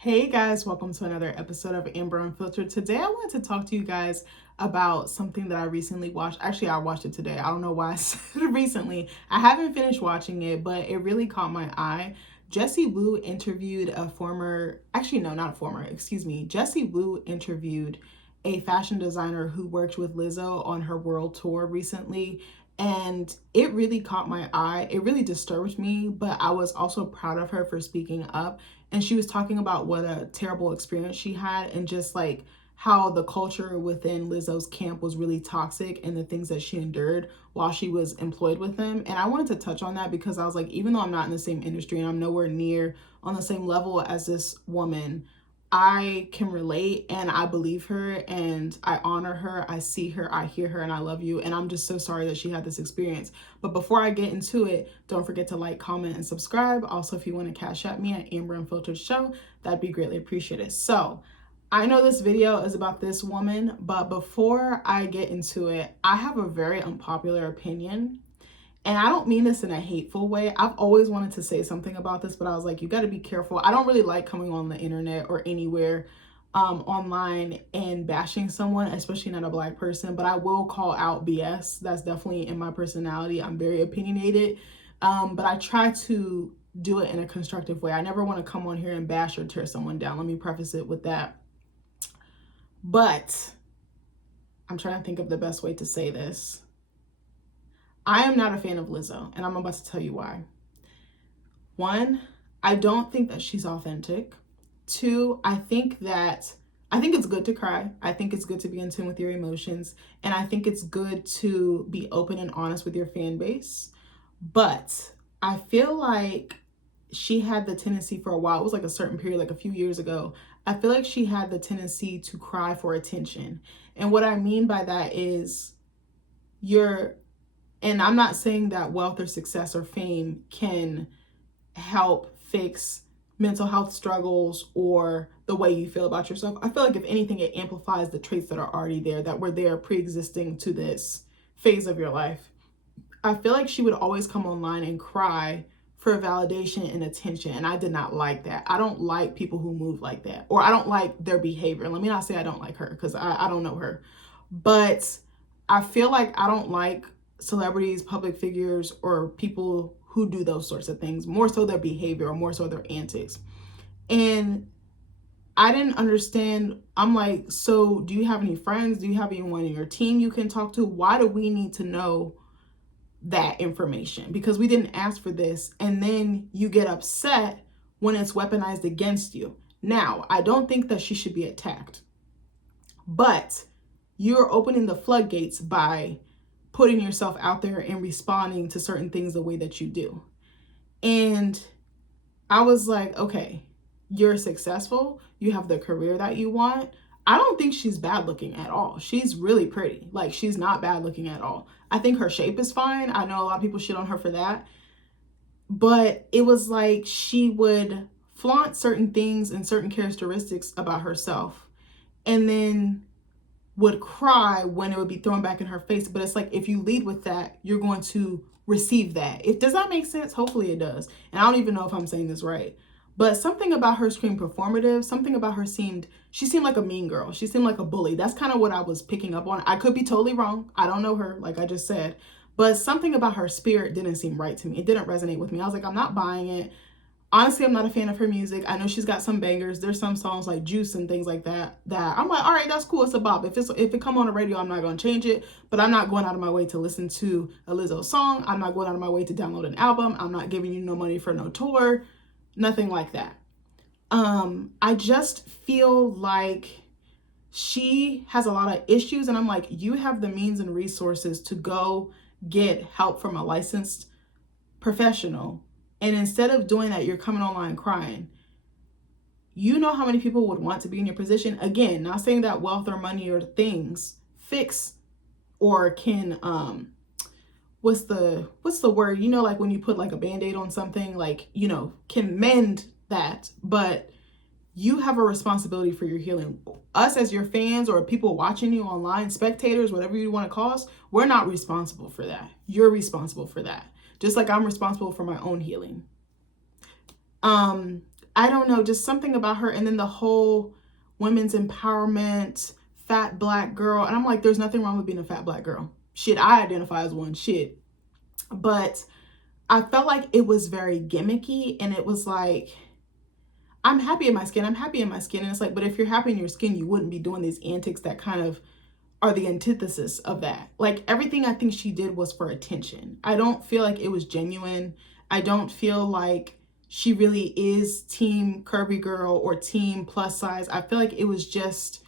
Hey guys, welcome to another episode of Amber Unfiltered. Today I wanted to talk to you guys about something that I recently watched. Actually, I watched it today. I don't know why I said recently. I haven't finished watching it, but it really caught my eye. Jessie Woo interviewed a former, actually no, not a former, excuse me. Jessie Woo interviewed a fashion designer who worked with Lizzo on her world tour recently. And it really caught my eye. It really disturbed me, but I was also proud of her for speaking up. And she was talking about what a terrible experience she had and just like how the culture within Lizzo's camp was really toxic and the things that she endured while she was employed with them. And I wanted to touch on that because I was like, even though I'm not in the same industry and I'm nowhere near on the same level as this woman, I can relate and I believe her and I honor her. I see her, I hear her, and I love you. And I'm just so sorry that she had this experience. But before I get into it, don't forget to like, comment, and subscribe. Also, if you want to cash at me at Amber Unfiltered Show, that'd be greatly appreciated. So I know this video is about this woman, but before I get into it, I have a very unpopular opinion. And I don't mean this in a hateful way. I've always wanted to say something about this, but I was like, you got to be careful. I don't really like coming on the internet or anywhere online and bashing someone, especially not a Black person, but I will call out BS. That's definitely in my personality. I'm very opinionated, but I try to do it in a constructive way. I never want to come on here and bash or tear someone down. Let me preface it with that. But I'm trying to think of the best way to say this. I am not a fan of Lizzo, and I'm about to tell you why. One, I don't think that she's authentic. Two, I think it's good to cry. I think it's good to be in tune with your emotions. And I think it's good to be open and honest with your fan base. But I feel like she had the tendency for a while, it was like a certain period, like a few years ago, I feel like she had the tendency to cry for attention. And what I mean by that is and I'm not saying that wealth or success or fame can help fix mental health struggles or the way you feel about yourself. I feel like if anything, it amplifies the traits that are already there, that were there pre-existing to this phase of your life. I feel like she would always come online and cry for validation and attention. And I did not like that. I don't like people who move like that, or I don't like their behavior. Let me not say I don't like her because I don't know her. But I feel like I don't like celebrities, public figures, or people who do those sorts of things, more so their behavior or more so their antics. And I didn't understand. I'm like, so do you have any friends? Do you have anyone in your team you can talk to? Why do we need to know that information? Because we didn't ask for this. And then you get upset when it's weaponized against you. Now, I don't think that she should be attacked, but you're opening the floodgates by putting yourself out there and responding to certain things the way that you do. And I was like, okay, you're successful. You have the career that you want. I don't think she's bad looking at all. She's really pretty. Like, she's not bad looking at all. I think her shape is fine. I know a lot of people shit on her for that. But it was like she would flaunt certain things and certain characteristics about herself, and then would cry when it would be thrown back in her face. But it's like, if you lead with that, you're going to receive that. Does that make sense? Hopefully it does. And I don't even know if I'm saying this right. But something about her screamed performative. Something about her she seemed like a mean girl. She seemed like a bully. That's kind of what I was picking up on. I could be totally wrong. I don't know her, like I just said. But something about her spirit didn't seem right to me. It didn't resonate with me. I was like, I'm not buying it. Honestly, I'm not a fan of her music. I know she's got some bangers. There's some songs like Juice and things like that I'm like, all right, that's cool. It's a bop. If it come on the radio, I'm not going to change it. But I'm not going out of my way to listen to a Lizzo song. I'm not going out of my way to download an album. I'm not giving you no money for no tour. Nothing like that. I just feel like she has a lot of issues. And I'm like, you have the means and resources to go get help from a licensed professional. And instead of doing that, you're coming online crying. You know how many people would want to be in your position? Again, not saying that wealth or money or things fix or can what's the word? You know, like when you put like a band-aid on something, like, you know, can mend that. But you have a responsibility for your healing. Us as your fans or people watching you online, spectators, whatever you want to call us, we're not responsible for that. You're responsible for that. Just like I'm responsible for my own healing. I don't know, just something about her. And then the whole women's empowerment, fat black girl. And I'm like, there's nothing wrong with being a fat black girl. Shit, I identify as one. Shit. But I felt like it was very gimmicky, and it was like, I'm happy in my skin. I'm happy in my skin. And it's like, but if you're happy in your skin, you wouldn't be doing these antics that kind of are the antithesis of that. Like, everything I think she did was for attention. I don't feel like it was genuine. I don't feel like she really is team curvy girl or team plus size. I feel like it was just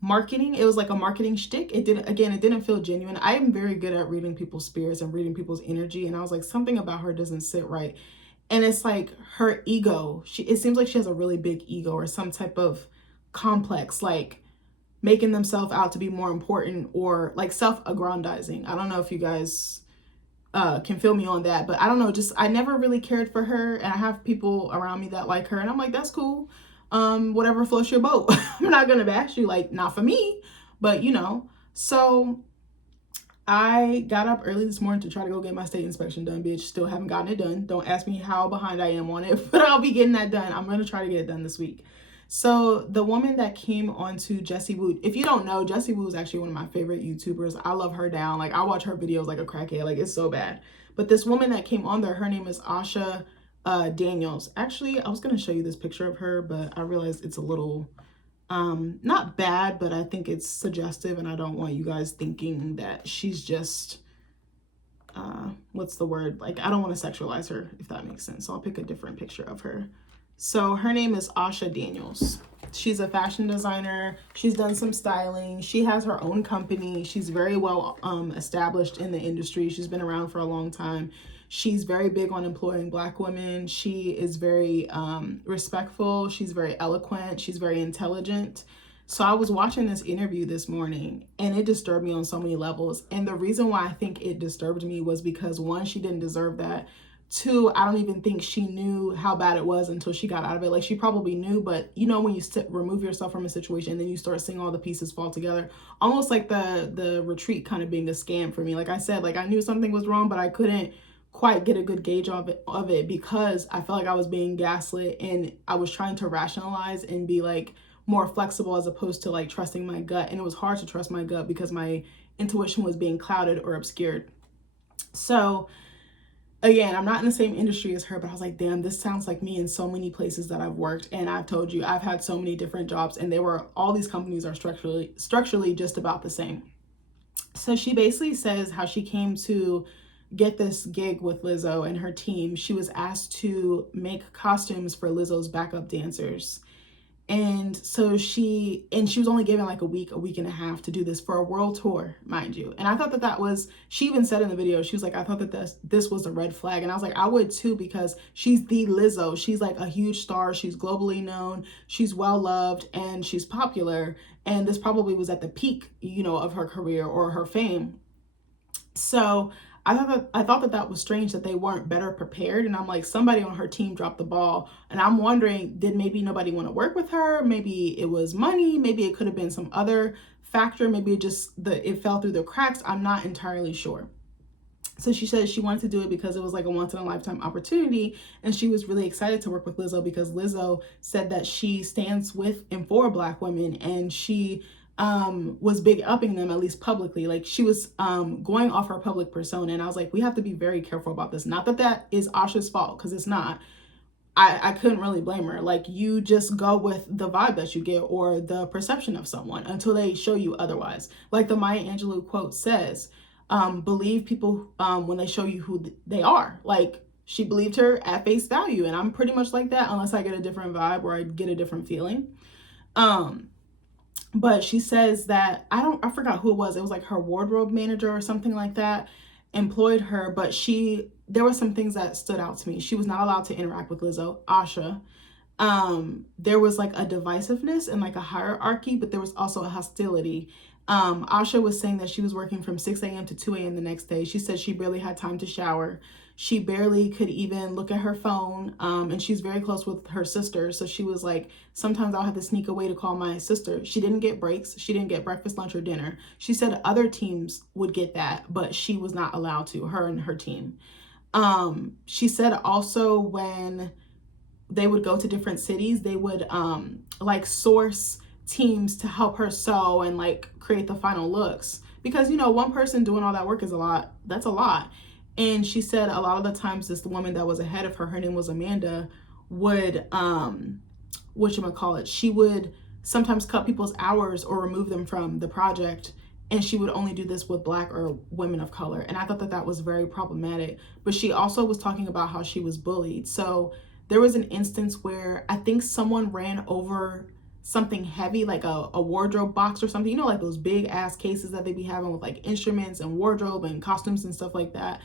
marketing. It was like a marketing shtick. It didn't feel genuine. I am very good at reading people's spirits and reading people's energy. And I was like, something about her doesn't sit right. And it's like her ego. It seems like she has a really big ego or some type of complex, like making themselves out to be more important, or like self-aggrandizing. I don't know if you guys can feel me on that, but I don't know, just I never really cared for her, and I have people around me that like her, and I'm like, that's cool. Whatever floats your boat. I'm not gonna bash you, like, not for me, but you know. So I got up early this morning to try to go get my state inspection done, bitch. Still haven't gotten it done. Don't ask me how behind I am on it, but I'll be getting that done. I'm gonna try to get it done this week. So the woman that came onto Jessie Woo, if you don't know, Jessie Woo is actually one of my favorite YouTubers. I love her down. Like, I watch her videos like a crackhead. Like, it's so bad. But this woman that came on there, her name is Asha Daniels. Actually, I was going to show you this picture of her, but I realized it's a little, not bad, but I think it's suggestive, and I don't want you guys thinking that she's just, what's the word? Like, I don't want to sexualize her, if that makes sense. So I'll pick a different picture of her. So her name is Asha Daniels. She's a fashion designer. She's done some styling. She has her own company. She's very well established in the industry. She's been around for a long time. She's very big on employing Black women. She is very respectful. She's very eloquent. She's very intelligent. So I was watching this interview this morning, and it disturbed me on so many levels. And the reason why I think it disturbed me was because, one, she didn't deserve that. Two, I don't even think she knew how bad it was until she got out of it. Like, she probably knew, but you know, when you remove yourself from a situation and then you start seeing all the pieces fall together, almost like the retreat kind of being a scam for me. Like I said, like, I knew something was wrong, but I couldn't quite get a good gauge of it because I felt like I was being gaslit, and I was trying to rationalize and be like more flexible as opposed to like trusting my gut. And it was hard to trust my gut because my intuition was being clouded or obscured. So again, I'm not in the same industry as her, but I was like, damn, this sounds like me in so many places that I've worked. And I've told you, I've had so many different jobs, and all these companies are structurally just about the same. So she basically says how she came to get this gig with Lizzo and her team. She was asked to make costumes for Lizzo's backup dancers. And so she was only given like a week and a half to do this for a world tour, mind you. And I thought that was, she even said in the video, she was like, I thought that this was a red flag. And I was like, I would too, because she's the Lizzo. She's like a huge star. She's globally known. She's well loved, and she's popular. And this probably was at the peak, you know, of her career or her fame. So I thought that was strange that they weren't better prepared. And I'm like, somebody on her team dropped the ball. And I'm wondering, did maybe nobody want to work with her? Maybe it was money. Maybe it could have been some other factor. Maybe it fell through the cracks. I'm not entirely sure. So she said she wanted to do it because it was like a once in a lifetime opportunity. And she was really excited to work with Lizzo because Lizzo said that she stands with and for Black women. And she was big upping them, at least publicly. Like, she was going off her public persona. And I was like, we have to be very careful about this. Not that that is Asha's fault, because it's not. I couldn't really blame her. Like, you just go with the vibe that you get or the perception of someone until they show you otherwise. Like the Maya Angelou quote says, believe people when they show you who they are. Like, she believed her at face value. And I'm pretty much like that unless I get a different vibe or I get a different feeling. But she says that, I forgot who it was. It was like her wardrobe manager or something like that employed her, but there were some things that stood out to me. She was not allowed to interact with Lizzo, Asha. There was like a divisiveness and like a hierarchy, but there was also a hostility. Asha was saying that she was working from 6 a.m. to 2 a.m. the next day. She said she barely had time to shower. She barely could even look at her phone. And she's very close with her sister. So she was like, sometimes I'll have to sneak away to call my sister. She didn't get breaks. She didn't get breakfast, lunch, or dinner. She said other teams would get that, but she was not allowed to, her and her team. She said also when they would go to different cities. They would like source teams to help her sew and like create the final looks, because you know, one person doing all that work is a lot. That's a lot. And she said a lot of the times this woman that was ahead of her, her name was Amanda, would whatchamacallit, she would sometimes cut people's hours or remove them from the project, and she would only do this with Black or women of color. And I thought that that was very problematic. But she also was talking about how she was bullied. So there was an instance where I think someone ran over something heavy, like a wardrobe box or something, you know, like those big ass cases that they be having with like instruments and wardrobe and costumes and stuff like that.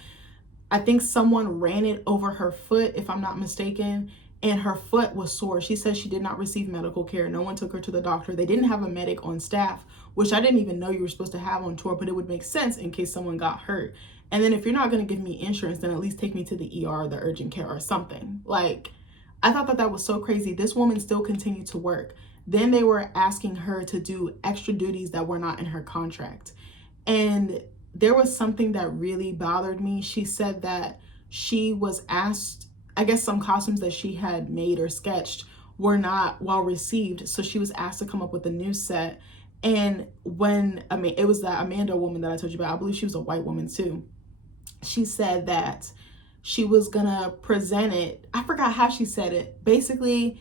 I think someone ran it over her foot, if I'm not mistaken, and her foot was sore. She said she did not receive medical care. No one took her to the doctor. They didn't have a medic on staff, which I didn't even know you were supposed to have on tour, but it would make sense in case someone got hurt. And then if you're not going to give me insurance, then at least take me to the ER or the urgent care or something. Like, I thought that that was so crazy. This woman still continued to work. Then they were asking her to do extra duties that were not in her contract. And there was something that really bothered me. She said that she was asked, I guess some costumes that she had made or sketched were not well received. So she was asked to come up with a new set. And when, I mean, it was that Amanda woman that I told you about, I believe she was a white woman too. She said that she was gonna present it. I forgot how she said it. Basically,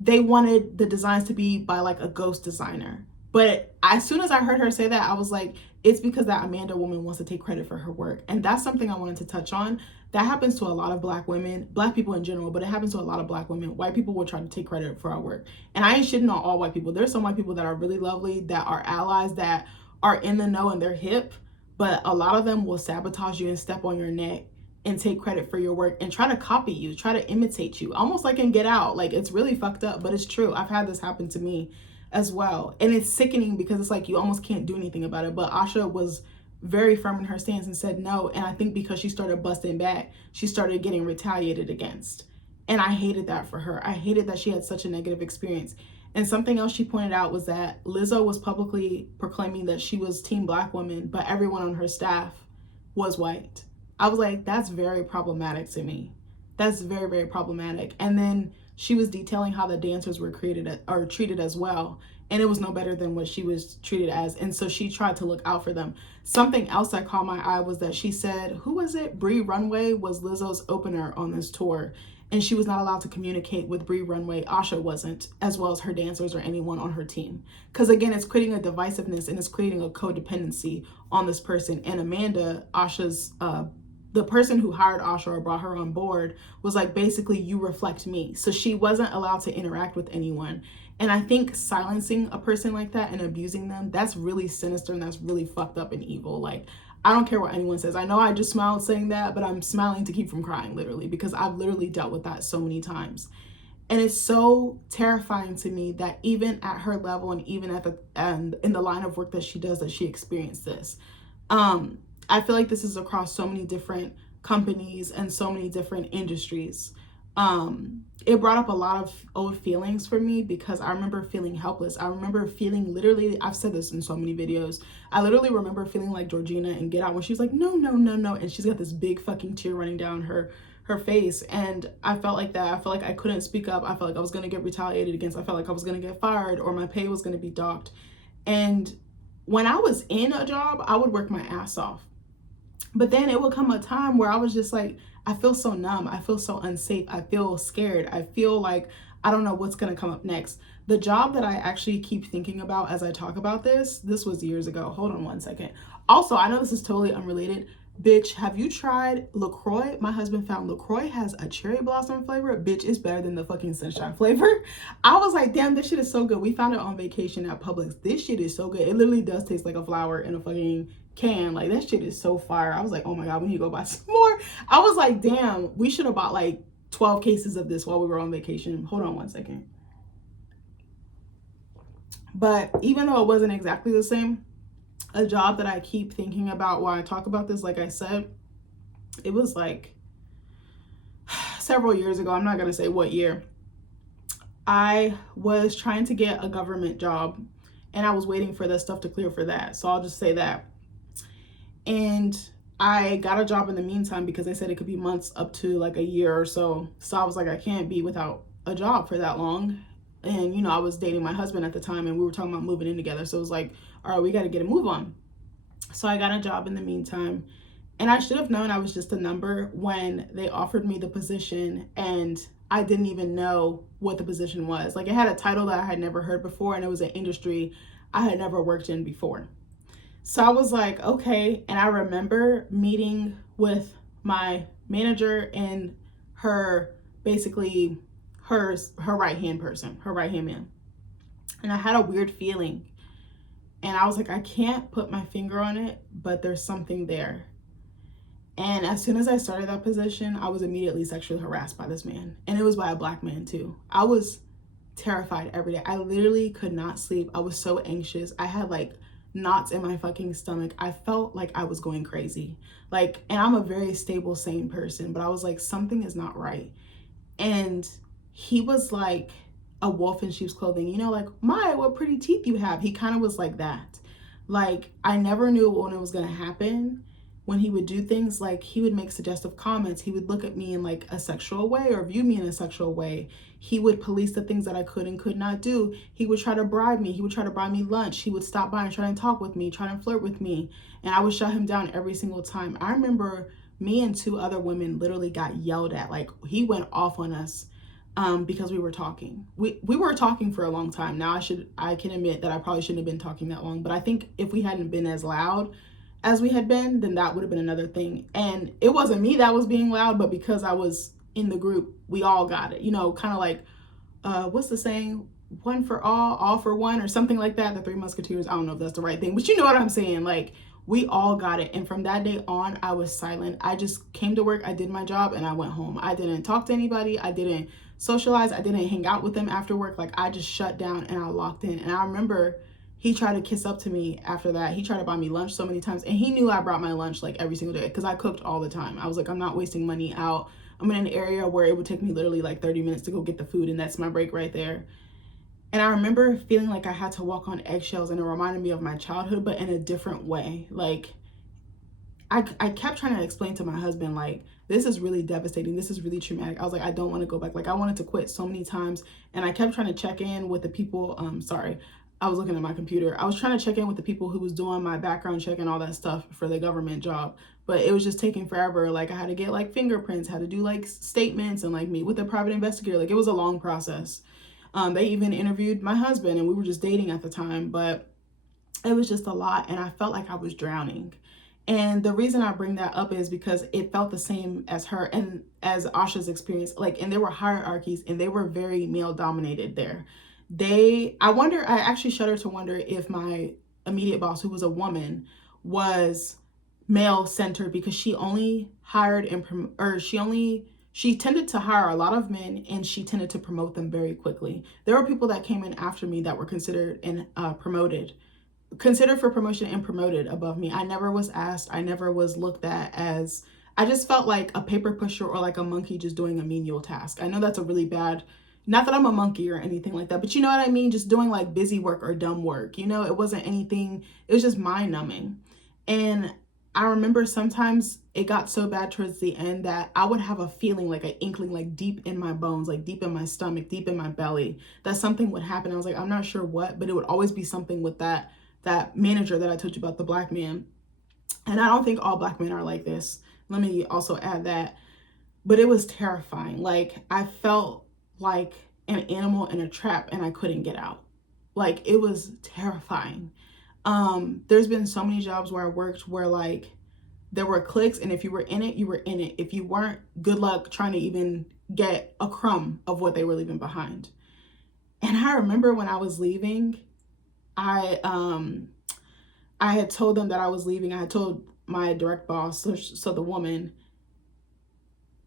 they wanted the designs to be by like a ghost designer. But as soon as I heard her say that, I was like, it's because that Amanda woman wants to take credit for her work. And that's something I wanted to touch on. That happens to a lot of Black women, Black people in general, but it happens to a lot of Black women. White people will try to take credit for our work. And I ain't shitting on all white people. There's some white people that are really lovely, that are allies, that are in the know and they're hip. But a lot of them will sabotage you and step on your neck and take credit for your work and try to copy you, try to imitate you, almost like in Get Out. Like, it's really fucked up, but it's true. I've had this happen to me as well. And it's sickening because it's like you almost can't do anything about it. But Asha was very firm in her stance and said no. And I think because she started busting back, she started getting retaliated against. And I hated that for her. I hated that she had such a negative experience. And something else she pointed out was that Lizzo was publicly proclaiming that she was Team Black woman, but everyone on her staff was white. I was like, that's very problematic to me. That's very, very problematic. And then she was detailing how the dancers were treated as well. And it was no better than what she was treated as. And so she tried to look out for them. Something else that caught my eye was that she said, who was it? Bree Runway was Lizzo's opener on this tour. And she was not allowed to communicate with Bree Runway. Asha wasn't, as well as her dancers or anyone on her team. Because again, it's creating a divisiveness and it's creating a codependency on this person. And Amanda, Asha's, the person who hired Asha or brought her on board, was like, basically, you reflect me. So she wasn't allowed to interact with anyone. And I think silencing a person like that and abusing them, that's really sinister and that's really fucked up and evil. Like, I don't care what anyone says. I know I just smiled saying that, but I'm smiling to keep from crying, literally, because I've literally dealt with that so many times. And it's so terrifying to me that even at her level and even at in the line of work that she does, that she experienced this. I feel like this is across so many different companies and so many different industries. It brought up a lot of old feelings for me because I remember feeling helpless. I remember feeling literally, I've said this in so many videos, I literally remember feeling like Georgina in Get Out when she was like, no, no, no, no. And she's got this big fucking tear running down her face. And I felt like that. I felt like I couldn't speak up. I felt like I was going to get retaliated against. I felt like I was going to get fired or my pay was going to be docked. And when I was in a job, I would work my ass off. But then it would come a time where I was just like, I feel so numb. I feel so unsafe. I feel scared. I feel like I don't know what's going to come up next. The job that I actually keep thinking about as I talk about this was years ago. Hold on one second. Also, I know this is totally unrelated. Bitch, have you tried LaCroix? My husband found LaCroix has a cherry blossom flavor. Bitch, it's better than the fucking sunshine flavor. I was like, damn, this shit is so good. We found it on vacation at Publix. This shit is so good. It literally does taste like a flower in a fucking can. Like, that shit is so fire. I was like, oh my God, we need to go buy some more. I was like, damn, we should have bought like 12 cases of this while we were on vacation. Hold on one second. But even though it wasn't exactly the same, a job that I keep thinking about while I talk about this, like I said, it was like several years ago. I'm not going to say what year. I was trying to get a government job and I was waiting for the stuff to clear for that. So I'll just say that. And I got a job in the meantime because they said it could be months up to like a year or so. So I was like, I can't be without a job for that long. And, you know, I was dating my husband at the time and we were talking about moving in together. So it was like, all right, we got to get a move on. So I got a job in the meantime. And I should have known I was just a number when they offered me the position, and I didn't even know what the position was. Like, it had a title that I had never heard before, and it was an industry I had never worked in before. So I was like, okay. And I remember meeting with my manager and her, basically her right hand person, her right hand man. And I had a weird feeling. And I was like, I can't put my finger on it, but there's something there. And as soon as I started that position, I was immediately sexually harassed by this man. And it was by a black man too. I was terrified every day. I literally could not sleep. I was so anxious. I had like knots in my fucking stomach. I felt like I was going crazy. Like, and I'm a very stable, sane person, but I was like, something is not right. And he was like a wolf in sheep's clothing, you know, like, Maya, what pretty teeth you have. He kind of was like that. Like, I never knew when it was going to happen. When he would do things, like, he would make suggestive comments. He would look at me in like a sexual way or view me in a sexual way. He would police the things that I could and could not do. He would try to bribe me. He would try to buy me lunch. He would stop by and try and talk with me, try and flirt with me. And I would shut him down every single time. I remember me and two other women literally got yelled at. Like, he went off on us because we were talking. We were talking for a long time. Now I can admit that I probably shouldn't have been talking that long. But I think if we hadn't been as loud as we had been, then that would have been another thing. And it wasn't me that was being loud, but because I was in the group, we all got it. You know, kind of like, what's the saying? One for all for one, or something like that. The Three Musketeers. I don't know if that's the right thing, but you know what I'm saying. Like, we all got it. And from that day on, I was silent. I just came to work, I did my job, and I went home. I didn't talk to anybody. I didn't socialize. I didn't hang out with them after work. Like, I just shut down and I locked in. And I remember he tried to kiss up to me after that. He tried to buy me lunch so many times. And he knew I brought my lunch like every single day because I cooked all the time. I was like, I'm not wasting money out. I'm in an area where it would take me literally like 30 minutes to go get the food, and that's my break right there. And I remember feeling like I had to walk on eggshells, and it reminded me of my childhood, but in a different way. Like, I kept trying to explain to my husband, like, this is really devastating. This is really traumatic. I was like, I don't want to go back. Like, I wanted to quit so many times. And I kept trying to check in with the people. Sorry, I was looking at my computer. I was trying to check in with the people who was doing my background check and all that stuff for the government job. But it was just taking forever. Like, I had to get like fingerprints, had to do like statements, and like meet with a private investigator. Like, it was a long process. They even interviewed my husband, and we were just dating at the time. But it was just a lot, and I felt like I was drowning. And the reason I bring that up is because it felt the same as her and as Asha's experience. Like, and there were hierarchies, and they were very male dominated there. I actually shudder to wonder if my immediate boss, who was a woman, was male centered, because she only hired she tended to hire a lot of men, and she tended to promote them very quickly. There were people that came in after me that were considered and considered for promotion and promoted above me. I never was asked. I never was looked at as, I just felt like a paper pusher or like a monkey just doing a menial task. I know that's a really bad, not that I'm a monkey or anything like that, but you know what I mean? Just doing like busy work or dumb work. You know, it wasn't anything, it was just mind numbing. And I remember sometimes it got so bad towards the end that I would have a feeling, like an inkling, like deep in my bones, like deep in my stomach, deep in my belly, that something would happen. I was like, I'm not sure what, but it would always be something with that manager that I told you about, the black man. And I don't think all black men are like this. Let me also add that. But it was terrifying. Like, I felt like an animal in a trap, and I couldn't get out. Like, it was terrifying. There's been so many jobs where I worked where like there were cliques, and if you were in it, you were in it. If you weren't, good luck trying to even get a crumb of what they were leaving behind. And I remember when I was leaving, I had told them that I was leaving. I had told my direct boss, so the woman,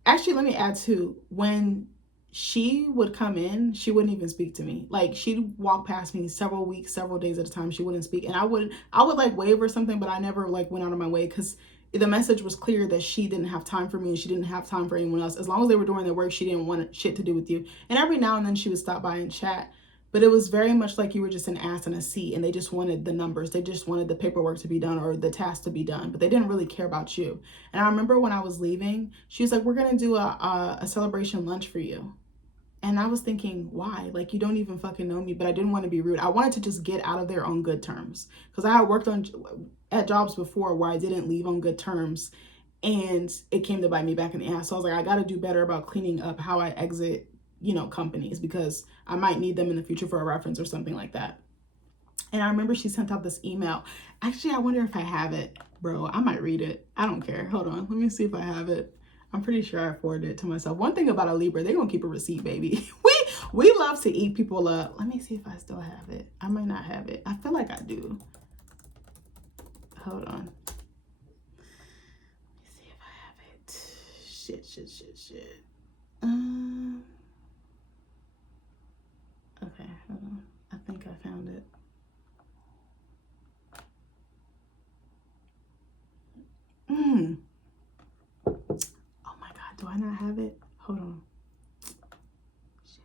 actually, let me add too, when she would come in, she wouldn't even speak to me. Like, she'd walk past me several weeks, several days at a time. She wouldn't speak. And I would like wave or something, but I never like went out of my way, because the message was clear that she didn't have time for me, and she didn't have time for anyone else. As long as they were doing their work, she didn't want shit to do with you. And every now and then she would stop by and chat. But it was very much like you were just an ass in a seat, and they just wanted the numbers. They just wanted the paperwork to be done or the task to be done, but they didn't really care about you. And I remember when I was leaving, she was like, we're going to do a celebration lunch for you. And I was thinking, why? Like, you don't even fucking know me, but I didn't want to be rude. I wanted to just get out of there on good terms. Because I had worked at jobs before where I didn't leave on good terms. And it came to bite me back in the ass. So I was like, I got to do better about cleaning up how I exit, companies, because I might need them in the future for a reference or something like that. And I remember she sent out this email. Actually, I wonder if I have it. Bro, I might read it. I don't care. Hold on. Let me see if I have it. I'm pretty sure I forwarded it to myself. One thing about a Libra, they gonna keep a receipt, baby. We love to eat people up. Let me see if I still have it. I might not have it. I feel like I do. Hold on. Let me see if I have it. Shit. Okay, hold on. I think I found it. Oh my God, do I not have it? Hold on. Shit.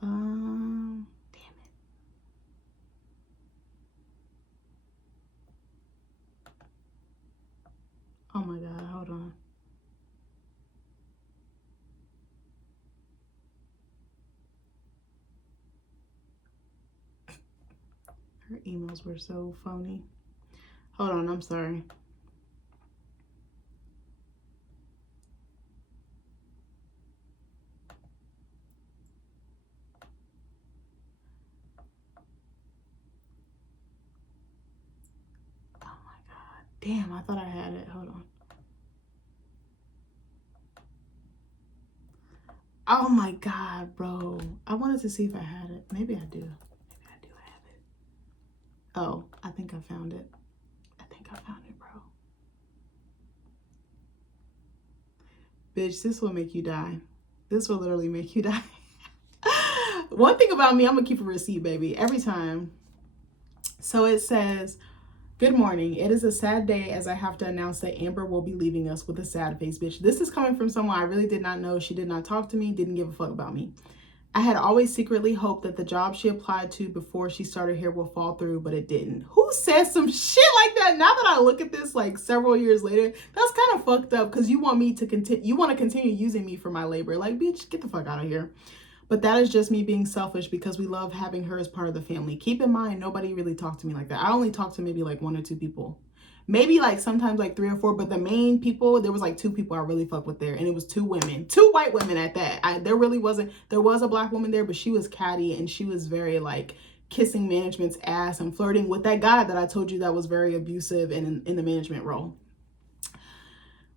Damn it. Oh my God, hold on. Her emails were so phony. Hold on, I'm sorry. Oh my God. Damn, I thought I had it. Hold on. Oh my God, bro. I wanted to see if I had it. Maybe I do. Maybe I do have it. Oh, I think I found it. I think I found it, bro. Bitch, this will make you die. This will literally make you die. One thing about me, I'm gonna keep a receipt, baby, every time. So it says, good morning. It is a sad day as I have to announce that Amber will be leaving us with a sad face, bitch. This is coming from someone I really did not know. She did not talk to me, didn't give a fuck about me. I had always secretly hoped that the job she applied to before she started here will fall through, but it didn't. Who says some shit like that? Now that I look at this like several years later, that's kind of fucked up, because you want me to continue, you want to continue using me for my labor. Like, bitch, get the fuck out of here. But that is just me being selfish, because we love having her as part of the family. Keep in mind, nobody really talked to me like that. I only talked to maybe like 1 or 2 people. Maybe like sometimes like 3 or 4, but the main people, there was like 2 people I really fucked with there. And it was 2 women, 2 white women at that. There really wasn't, there was a black woman there, but she was catty and she was very like kissing management's ass and flirting with that guy that I told you that was very abusive and in the management role.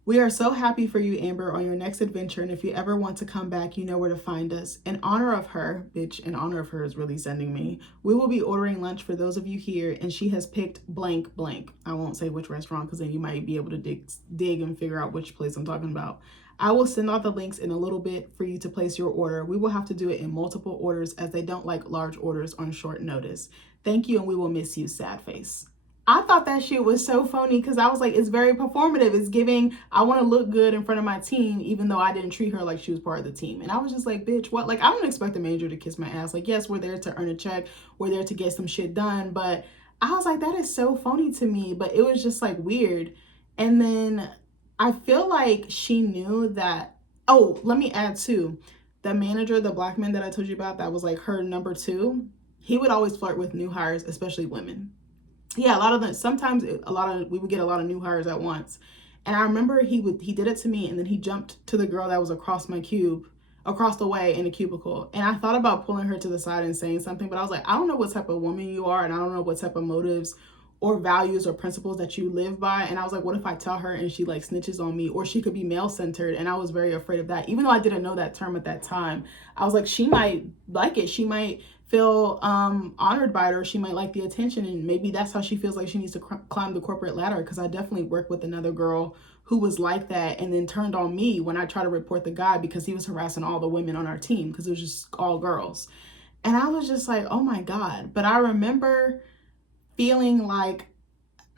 We are so happy for you, Amber, on your next adventure. And if you ever want to come back, you know where to find us. In honor of her, bitch, in honor of her is really sending me. We will be ordering lunch for those of you here. And she has picked blank blank. I won't say which restaurant, because then you might be able to dig and figure out which place I'm talking about. I will send out the links in a little bit for you to place your order. We will have to do it in multiple orders, as they don't like large orders on short notice. Thank you, and we will miss you, sad face. I thought that shit was so phony, because I was like, it's very performative. It's giving, I want to look good in front of my team, even though I didn't treat her like she was part of the team. And I was just like, bitch, what? Like, I don't expect the manager to kiss my ass. Like, yes, we're there to earn a check. We're there to get some shit done. But I was like, that is so phony to me. But it was just like weird. And then I feel like she knew that, oh, let me add too, the manager, the black man that I told you about, that was like her number 2, he would always flirt with new hires, especially women. Yeah, a lot of them, sometimes we would get a lot of new hires at once. And I remember he did it to me, and then he jumped to the girl that was across the way in a cubicle. And I thought about pulling her to the side and saying something, but I was like, I don't know what type of woman you are, and I don't know what type of motives or values or principles that you live by. And I was like, what if I tell her and she like snitches on me? Or she could be male-centered, and I was very afraid of that. Even though I didn't know that term at that time, I was like, she might like it. She might feel honored by it, or she might like the attention, and maybe that's how she feels like she needs to climb the corporate ladder. Because I definitely worked with another girl who was like that, and then turned on me when I tried to report the guy, because he was harassing all the women on our team, because it was just all girls. And I was just like, oh my God. But I remember feeling like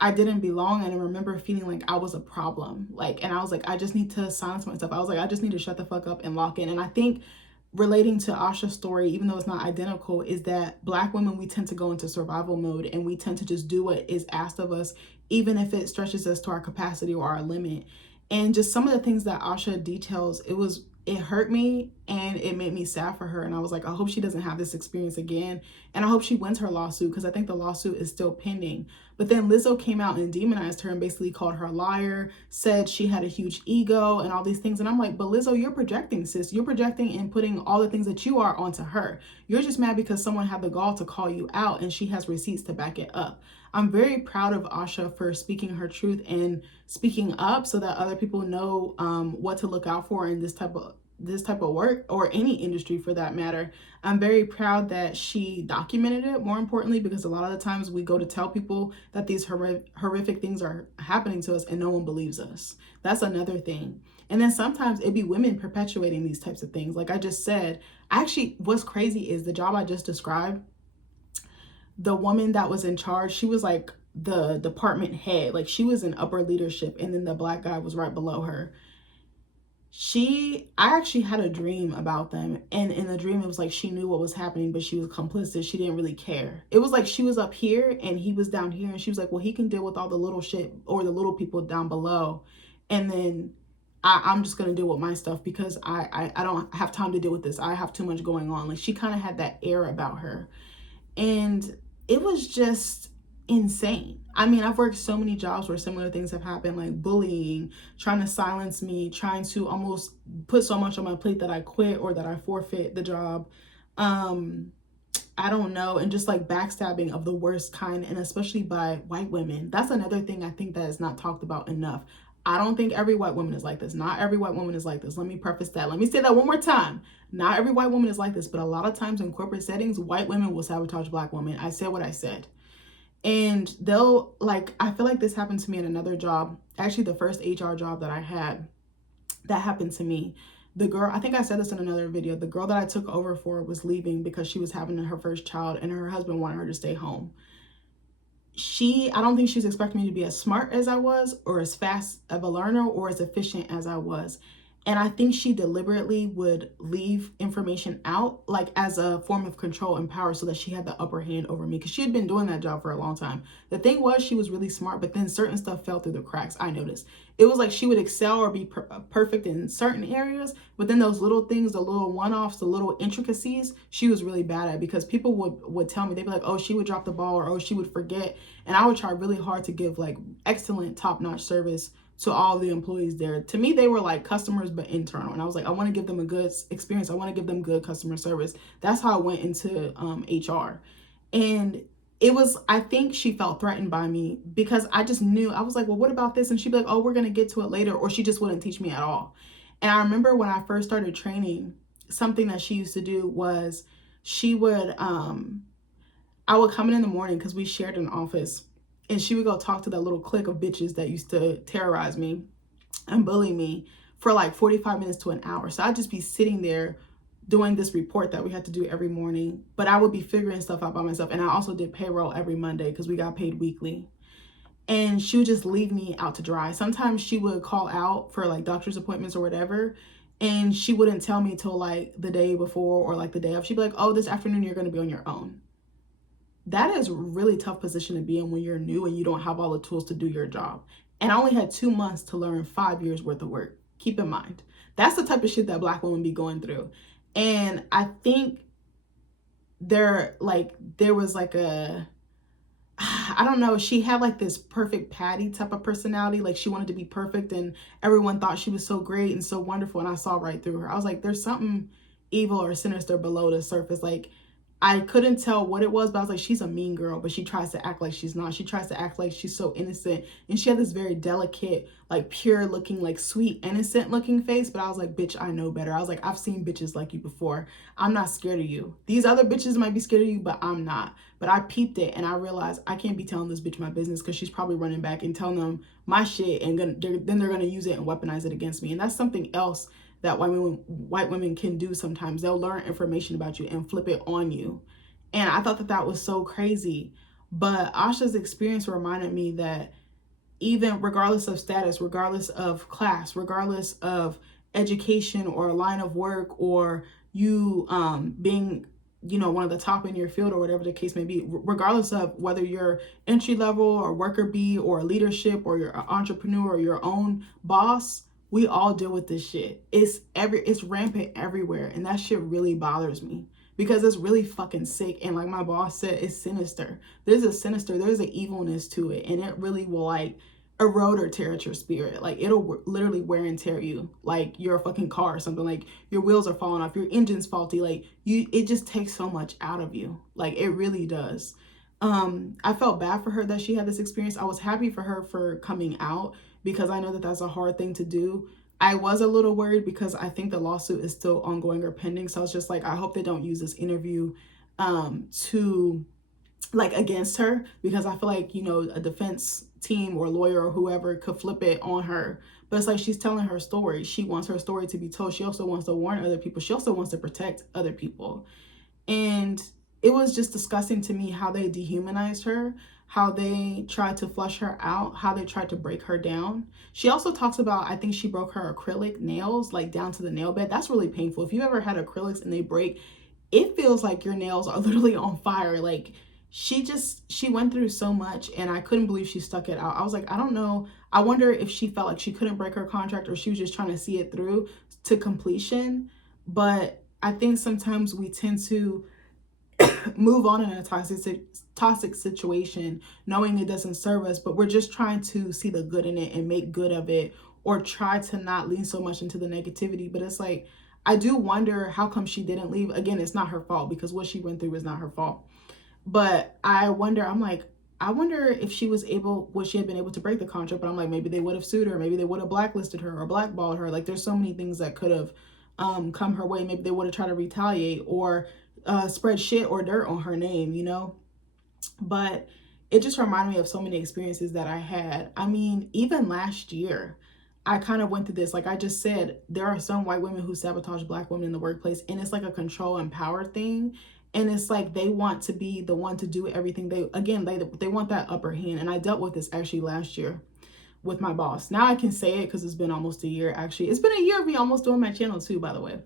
I didn't belong, and I remember feeling like I was a problem. Like, and I was like, I just need to silence myself. I was like, I just need to shut the fuck up and lock in. And I think relating to Asha's story, even though it's not identical, is that Black women, we tend to go into survival mode, and we tend to just do what is asked of us, even if it stretches us to our capacity or our limit. And just some of the things that Asha details, it hurt me and it made me sad for her. And I was like, I hope she doesn't have this experience again. And I hope she wins her lawsuit, because I think the lawsuit is still pending. But then Lizzo came out and demonized her and basically called her a liar, said she had a huge ego and all these things. And I'm like, but Lizzo, you're projecting, sis. You're projecting and putting all the things that you are onto her. You're just mad because someone had the gall to call you out and she has receipts to back it up. I'm very proud of Asha for speaking her truth and speaking up so that other people know what to look out for in this type of work, or any industry for that matter. I'm very proud that she documented it, more importantly, because a lot of the times we go to tell people that these horrific things are happening to us and no one believes us. That's another thing. And then sometimes it'd be women perpetuating these types of things. Like I just said, actually, what's crazy is the job I just described, the woman that was in charge, she was like the department head. Like she was in upper leadership, and then the black guy was right below her. I actually had a dream about them, and in the dream it was like she knew what was happening, but she was complicit. She didn't really care. It was like she was up here and he was down here, and she was like, well, he can deal with all the little shit or the little people down below, and then I'm just gonna deal with my stuff because I don't have time to deal with this. I have too much going on. Like she kind of had that air about her. And it was just insane. I mean, I've worked so many jobs where similar things have happened, like bullying, trying to silence me, trying to almost put so much on my plate that I quit or that I forfeit the job. I don't know. And just like backstabbing of the worst kind, and especially by white women. That's another thing I think that is not talked about enough. I don't think every white woman is like this. Not every white woman is like this. Let me preface that. Let me say that one more time. Not every white woman is like this, but a lot of times in corporate settings, white women will sabotage black women. I said what I said. And they'll, like, I feel like this happened to me in another job. Actually, the first HR job that I had, that happened to me. The girl, I think I said this in another video, the girl that I took over for was leaving because she was having her first child and her husband wanted her to stay home. I don't think she was expecting me to be as smart as I was, or as fast of a learner, or as efficient as I was. And I think she deliberately would leave information out, like as a form of control and power, so that she had the upper hand over me, because she had been doing that job for a long time. The thing was, she was really smart, but then certain stuff fell through the cracks. I noticed it was like she would excel or be perfect in certain areas, but then those little things, the little one-offs, the little intricacies, she was really bad at, because people would tell me, they'd be like, oh, she would drop the ball, or oh, she would forget. And I would try really hard to give like excellent, top-notch service to all the employees there. To me, they were like customers, but internal. And I was like, I want to give them a good experience. I want to give them good customer service. That's how I went into HR. And it was, I think she felt threatened by me, because I just knew. I was like, well, what about this? And she'd be like, oh, we're going to get to it later. Or she just wouldn't teach me at all. And I remember when I first started training, something that she used to do was she would, I would come in the morning, because we shared an office, and she would go talk to that little clique of bitches that used to terrorize me and bully me for like 45 minutes to an hour. So I'd just be sitting there doing this report that we had to do every morning, but I would be figuring stuff out by myself. And I also did payroll every Monday, because we got paid weekly. And she would just leave me out to dry. Sometimes she would call out for like doctor's appointments or whatever, and she wouldn't tell me till like the day before or like the day of. She'd be like, oh, this afternoon you're going to be on your own. That is a really tough position to be in when you're new and you don't have all the tools to do your job. And I only had 2 months to learn 5 years worth of work. Keep in mind, that's the type of shit that black women be going through. And I think there was like I don't know, she had like this perfect Patty type of personality. Like she wanted to be perfect, and everyone thought she was so great and so wonderful. And I saw right through her. I was like, there's something evil or sinister below the surface. Like, I couldn't tell what it was, but I was like, she's a mean girl, but she tries to act like she's not. She tries to act like she's so innocent. And she had this very delicate, like pure looking, like sweet, innocent looking face. But I was like, bitch, I know better. I was like, I've seen bitches like you before. I'm not scared of you. These other bitches might be scared of you, but I'm not. But I peeped it, and I realized I can't be telling this bitch my business, because she's probably running back and telling them my shit, and then they're going to use it and weaponize it against me. And that's something else that white women can do sometimes. They'll learn information about you and flip it on you. And I thought that was so crazy. But Asha's experience reminded me that even regardless of status, regardless of class, regardless of education or line of work, or you being one of the top in your field or whatever the case may be, regardless of whether you're entry level or worker bee or leadership or you're an entrepreneur or your own boss. We all deal with this shit. It's rampant everywhere, and that shit really bothers me because it's really fucking sick. And like my boss said, it's sinister. There's an evilness to it, and it really will like erode or tear at your spirit. Like it'll literally wear and tear you like you're a fucking car or something. Like your wheels are falling off, your engine's faulty, like it just takes so much out of you. Like it really does. I felt bad for her that she had this experience. I was happy for her for coming out because I know that that's a hard thing to do. I was a little worried because I think the lawsuit is still ongoing or pending. So I was just like, I hope they don't use this interview to like against her, because I feel like, a defense team or lawyer or whoever could flip it on her. But it's like she's telling her story. She wants her story to be told. She also wants to warn other people. She also wants to protect other people. And it was just disgusting to me how they dehumanized her, how they tried to flush her out, how they tried to break her down. She also talks about, I think she broke her acrylic nails, like down to the nail bed. That's really painful. If you ever had acrylics and they break, it feels like your nails are literally on fire. Like she went through so much, and I couldn't believe she stuck it out. I was like, I don't know. I wonder if she felt like she couldn't break her contract or she was just trying to see it through to completion. But I think sometimes we tend to move on in a toxic situation knowing it doesn't serve us, but we're just trying to see the good in it and make good of it, or try to not lean so much into the negativity. But it's like, I do wonder how come she didn't leave. Again, it's not her fault because what she went through is not her fault. But I wonder if would she have been able to break the contract? But I'm like, maybe they would have sued her, maybe they would have blacklisted her or blackballed her. Like there's so many things that could have come her way. Maybe they would have tried to retaliate or spread shit or dirt on her name, But it just reminded me of so many experiences that I had. I mean, even last year, I kind of went through this. Like I just said, there are some white women who sabotage Black women in the workplace, and it's like a control and power thing. And it's like they want to be the one to do everything. They want that upper hand. And I dealt with this actually last year with my boss. Now I can say it because it's been almost a year. Actually, it's been a year of me almost doing my channel too, by the way.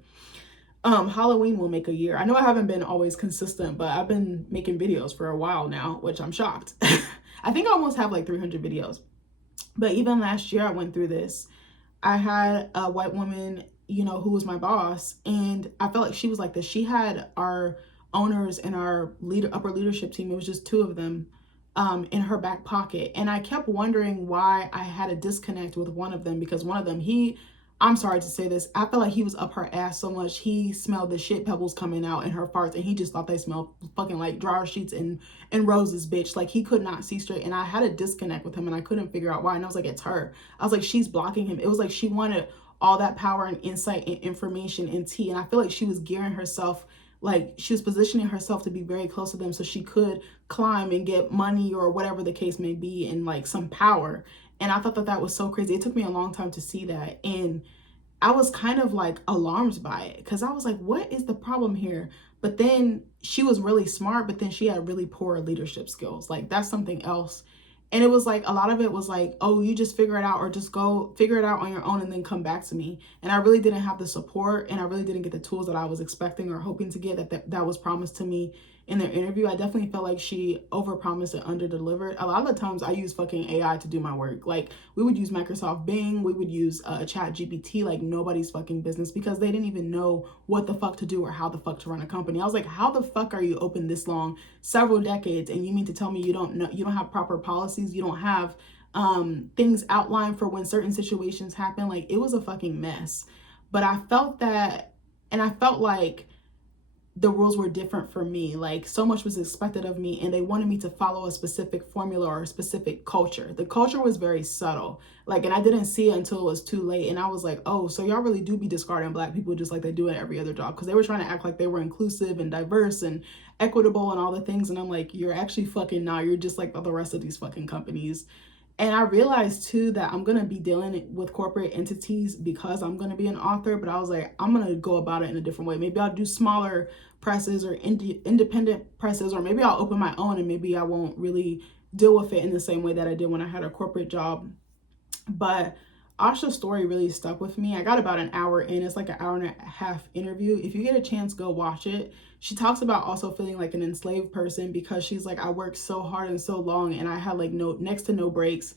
Halloween will make a year. I know I haven't been always consistent, but I've been making videos for a while now, which I'm shocked. I think I almost have like 300 videos. But even last year I went through this. I had a white woman, who was my boss, and I felt like she was like this. She had our owners and our upper leadership team, it was just two of them, in her back pocket. And I kept wondering why I had a disconnect with one of them, because one of them, I'm sorry to say this, I felt like he was up her ass so much. He smelled the shit pebbles coming out in her farts, and he just thought they smelled fucking like dryer sheets and roses, bitch. Like he could not see straight, and I had a disconnect with him, and I couldn't figure out why. And I was like, it's her. I was like, she's blocking him. It was like she wanted all that power and insight and information and tea, and I feel like she was gearing herself, like she was positioning herself to be very close to them so she could climb and get money or whatever the case may be, and like some power. And I thought that was so crazy. It took me a long time to see that. And I was kind of like alarmed by it because I was like, what is the problem here? But then she was really smart, but then she had really poor leadership skills. Like that's something else. And it was like, a lot of it was like, oh, you just figure it out, or just go figure it out on your own and then come back to me. And I really didn't have the support, and I really didn't get the tools that I was expecting or hoping to get that was promised to me in their interview. I definitely felt like she overpromised and underdelivered. A lot of the times I use fucking AI to do my work. Like we would use Microsoft Bing, we would use Chat GPT, like nobody's fucking business, because they didn't even know what the fuck to do or how the fuck to run a company. I was like, how the fuck are you open this long, several decades, and you mean to tell me you don't know, you don't have proper policies, you don't have things outlined for when certain situations happen? Like it was a fucking mess. But I felt that, and I felt like the rules were different for me. Like so much was expected of me, and they wanted me to follow a specific formula or a specific culture. The culture was very subtle, like, and I didn't see it until it was too late. And I was like, oh, so y'all really do be discarding Black people just like they do in every other job, because they were trying to act like they were inclusive and diverse and equitable and all the things. And I'm like, you're actually fucking not. You're just like the rest of these fucking companies. And I realized too that I'm going to be dealing with corporate entities because I'm going to be an author, but I was like, I'm going to go about it in a different way. Maybe I'll do smaller presses or independent presses, or maybe I'll open my own, and maybe I won't really deal with it in the same way that I did when I had a corporate job. But Asha's story really stuck with me. I got about an hour in. It's like an hour and a half interview. If you get a chance, go watch it. She talks about also feeling like an enslaved person because she's like, I worked so hard and so long and I had like next to no breaks.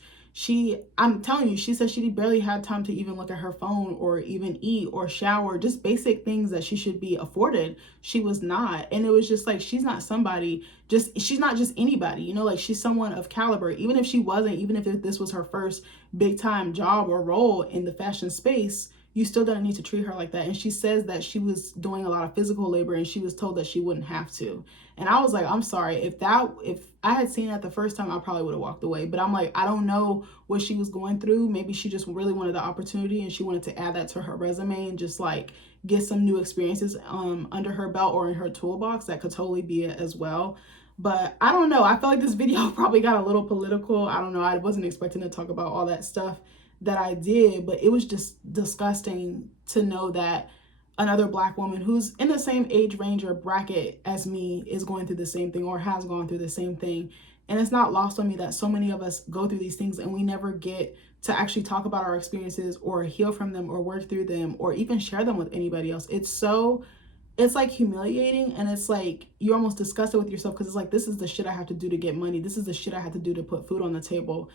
I'm telling you, she said she barely had time to even look at her phone or even eat or shower, just basic things that she should be afforded. She was not. And it was just like, she's not she's not just anybody, you know, like she's someone of caliber. Even if she wasn't, even if this was her first big time job or role in the fashion space, you still don't need to treat her like that. And she says that she was doing a lot of physical labor and she was told that she wouldn't have to. And I was like, I'm sorry, if I had seen that the first time, I probably would have walked away. But I'm like, I don't know what she was going through. Maybe she just really wanted the opportunity and she wanted to add that to her resume and just like get some new experiences under her belt or in her toolbox. That could totally be it as well. But I don't know. I feel like this video probably got a little political. I don't know. I wasn't expecting to talk about all that stuff that I did, but it was just disgusting to know that another Black woman who's in the same age range or bracket as me is going through the same thing or has gone through the same thing. And it's not lost on me that so many of us go through these things and we never get to actually talk about our experiences or heal from them or work through them or even share them with anybody else. It's like humiliating, and it's like you're almost disgusted with yourself because it's like, this is the shit I have to do to get money. This is the shit I have to do to put food on the table.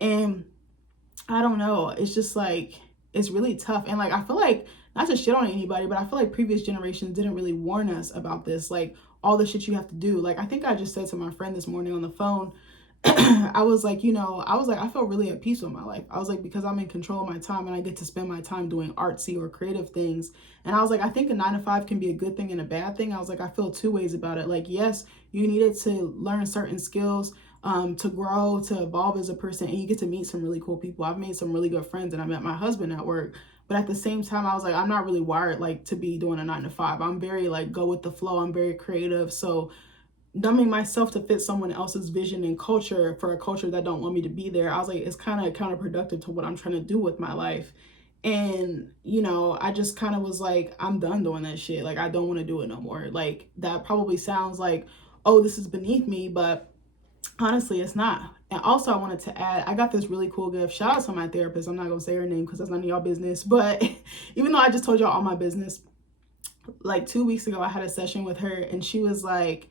And I don't know. It's just like, it's really tough. And like, I feel like, not to shit on anybody, but I feel like previous generations didn't really warn us about this. Like all the shit you have to do. Like, I think I just said to my friend this morning on the phone, I was like, I feel really at peace with my life. I was like, because I'm in control of my time and I get to spend my time doing artsy or creative things. And I was like, I think a 9-to-5 can be a good thing and a bad thing. I was like, I feel two ways about it. Like, yes, you needed to learn certain skills to grow, to evolve as a person, and you get to meet some really cool people. I've made some really good friends and I met my husband at work. But at the same time, I was like, I'm not really wired like to be doing a 9-to-5. I'm very like go with the flow. I'm very creative. So numbing myself to fit someone else's vision and culture for a culture that don't want me to be there, I was like, it's kind of counterproductive to what I'm trying to do with my life. And, I just kind of was like, I'm done doing that shit. Like, I don't want to do it no more. Like, that probably sounds like, oh, this is beneath me, but honestly, it's not. And also, I wanted to add, I got this really cool gift. Shout out to my therapist. I'm not going to say her name because that's none of y'all business. But even though I just told y'all all my business, like 2 weeks ago, I had a session with her and she was like,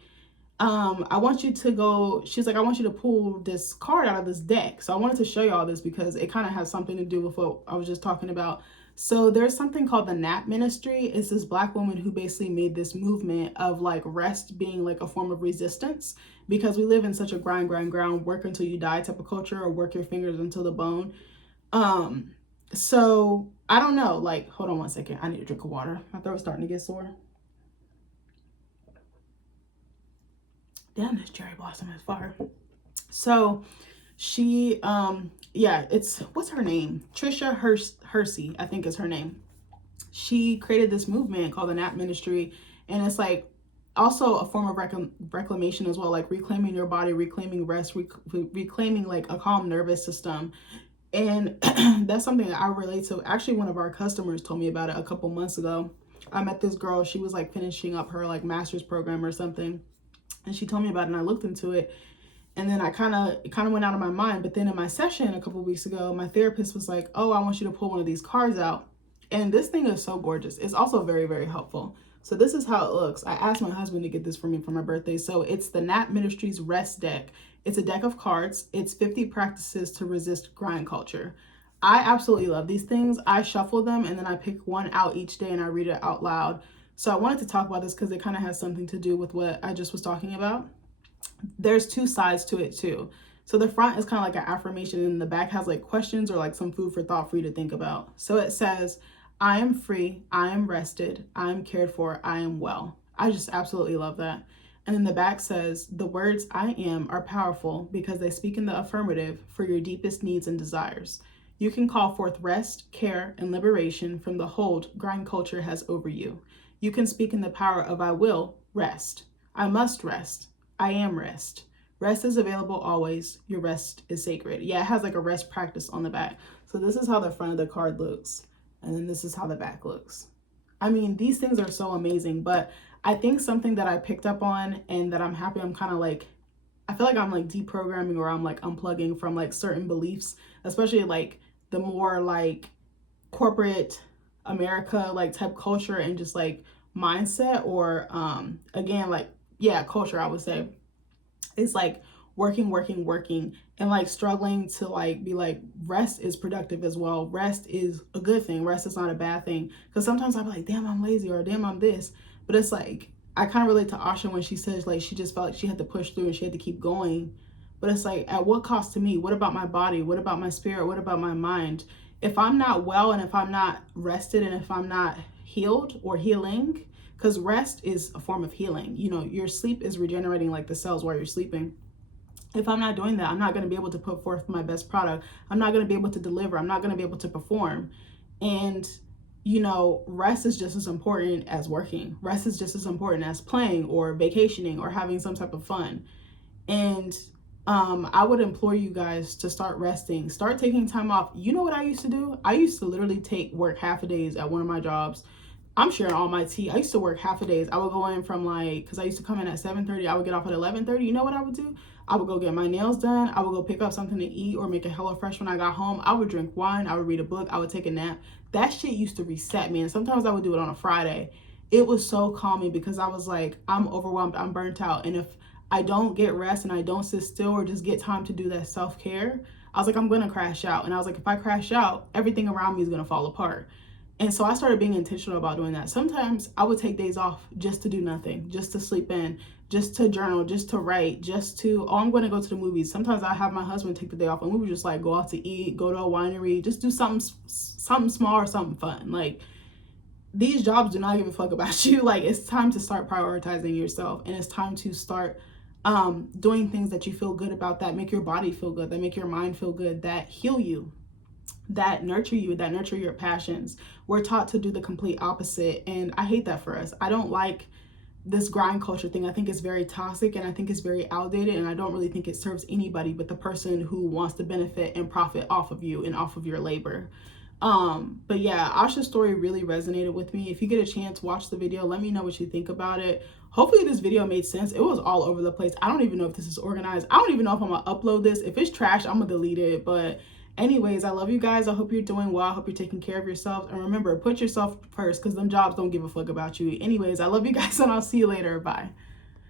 I want you to pull this card out of this deck. So I wanted to show you all this because it kind of has something to do with what I was just talking about. So there's something called the Nap Ministry. It's this Black woman who basically made this movement of like rest being like a form of resistance, because we live in such a grind, work until you die type of culture, or work your fingers until the bone. So I don't know, like, hold on one second. I need a drink of water. My throat's starting to get sore. Damn, this cherry blossom is fire. So she, what's her name? Trisha Hersey, I think is her name. She created this movement called the Nap Ministry, and it's like also a form of reclamation as well, like reclaiming your body, reclaiming rest, reclaiming like a calm nervous system. And that's something that I relate to. Actually, one of our customers told me about it a couple months ago. I met this girl. She was like finishing up her like master's program or something. And she told me about it and I looked into it. And then it kind of went out of my mind. But then in my session a couple weeks ago, my therapist was like, oh, I want you to pull one of these cards out. And this thing is so gorgeous. It's also very, very helpful. So this is how it looks. I asked my husband to get this for me for my birthday. So it's the Nap Ministries Rest deck. It's a deck of cards. It's 50 practices to resist grind culture. I absolutely love these things. I shuffle them and then I pick one out each day and I read it out loud. So I wanted to talk about this because it kind of has something to do with what I just was talking about. There's two sides to it too. So the front is kind of like an affirmation and the back has like questions or like some food for thought for you to think about. So it says, I am free, I am rested, I am cared for, I am well. I just absolutely love that. And then the back says, the words I am are powerful because they speak in the affirmative for your deepest needs and desires. You can call forth rest, care, and liberation from the hold grind culture has over you. You can speak in the power of I will rest. I must rest. I am rest. Rest is available always. Your rest is sacred. Yeah, it has like a rest practice on the back. So this is how the front of the card looks. And then this is how the back looks. I mean, these things are so amazing, but I think something that I picked up on and that I'm happy I'm kind of like, I feel like I'm like deprogramming or I'm like unplugging from like certain beliefs, especially like the more like corporate America like type culture and just like mindset, or again like, yeah, culture, I would say, it's like working and like struggling to like be like, rest is productive as well. Rest is a good thing. Rest is not a bad thing. Because sometimes I'm like, damn, I'm lazy, or damn, I'm this. But it's like, I kind of relate to Asha when she says like she just felt like she had to push through and she had to keep going. But it's like, at what cost to me? What about my body? What about my spirit? What about my mind? If I'm not well, and if I'm not rested, and if I'm not healed or healing, because rest is a form of healing. You know, your sleep is regenerating like the cells while you're sleeping. If I'm not doing that, I'm not going to be able to put forth my best product. I'm not going to be able to deliver. I'm not going to be able to perform. And, you know, rest is just as important as working. Rest is just as important as playing or vacationing or having some type of fun. And I would implore you guys to start resting, start taking time off. You know what I used to do? I used to literally work half a days at one of my jobs. I'm sharing all my tea. I used to work half a days. I would go in from like, because I used to come in at 7:30. I would get off at 11:30. You know what I would do? I would go get my nails done. I would go pick up something to eat or make a HelloFresh when I got home. I would drink wine. I would read a book. I would take a nap. That shit used to reset me. And sometimes I would do it on a Friday. It was so calming because I was like, I'm overwhelmed. I'm burnt out. And if I don't get rest and I don't sit still or just get time to do that self-care, I was like, I'm going to crash out. And I was like, if I crash out, everything around me is going to fall apart. And so I started being intentional about doing that. Sometimes I would take days off just to do nothing, just to sleep in, just to journal, just to write, just to, oh, I'm going to go to the movies. Sometimes I have my husband take the day off and we would just like go out to eat, go to a winery, just do something small or something fun. Like, these jobs do not give a fuck about you. Like, it's time to start prioritizing yourself, and it's time to start doing things that you feel good about, that make your body feel good, that make your mind feel good, that heal you, that nurture you, that nurture your passions. We're taught to do the complete opposite, and I hate that for us. I don't like this grind culture thing. I think it's very toxic, and I think it's very outdated, and I don't really think it serves anybody but the person who wants to benefit and profit off of you and off of your labor. But yeah, Asha's story really resonated with me. If you get a chance, watch the video. Let me know what you think about it. Hopefully this video made sense. It was all over the place. I don't even know if this is organized. I don't even know if I'm gonna upload this. If it's trash, I'm gonna delete it. But anyways, I love you guys. I hope you're doing well. I hope you're taking care of yourself. And remember, put yourself first, because them jobs don't give a fuck about you. Anyways, I love you guys, and I'll see you later. Bye.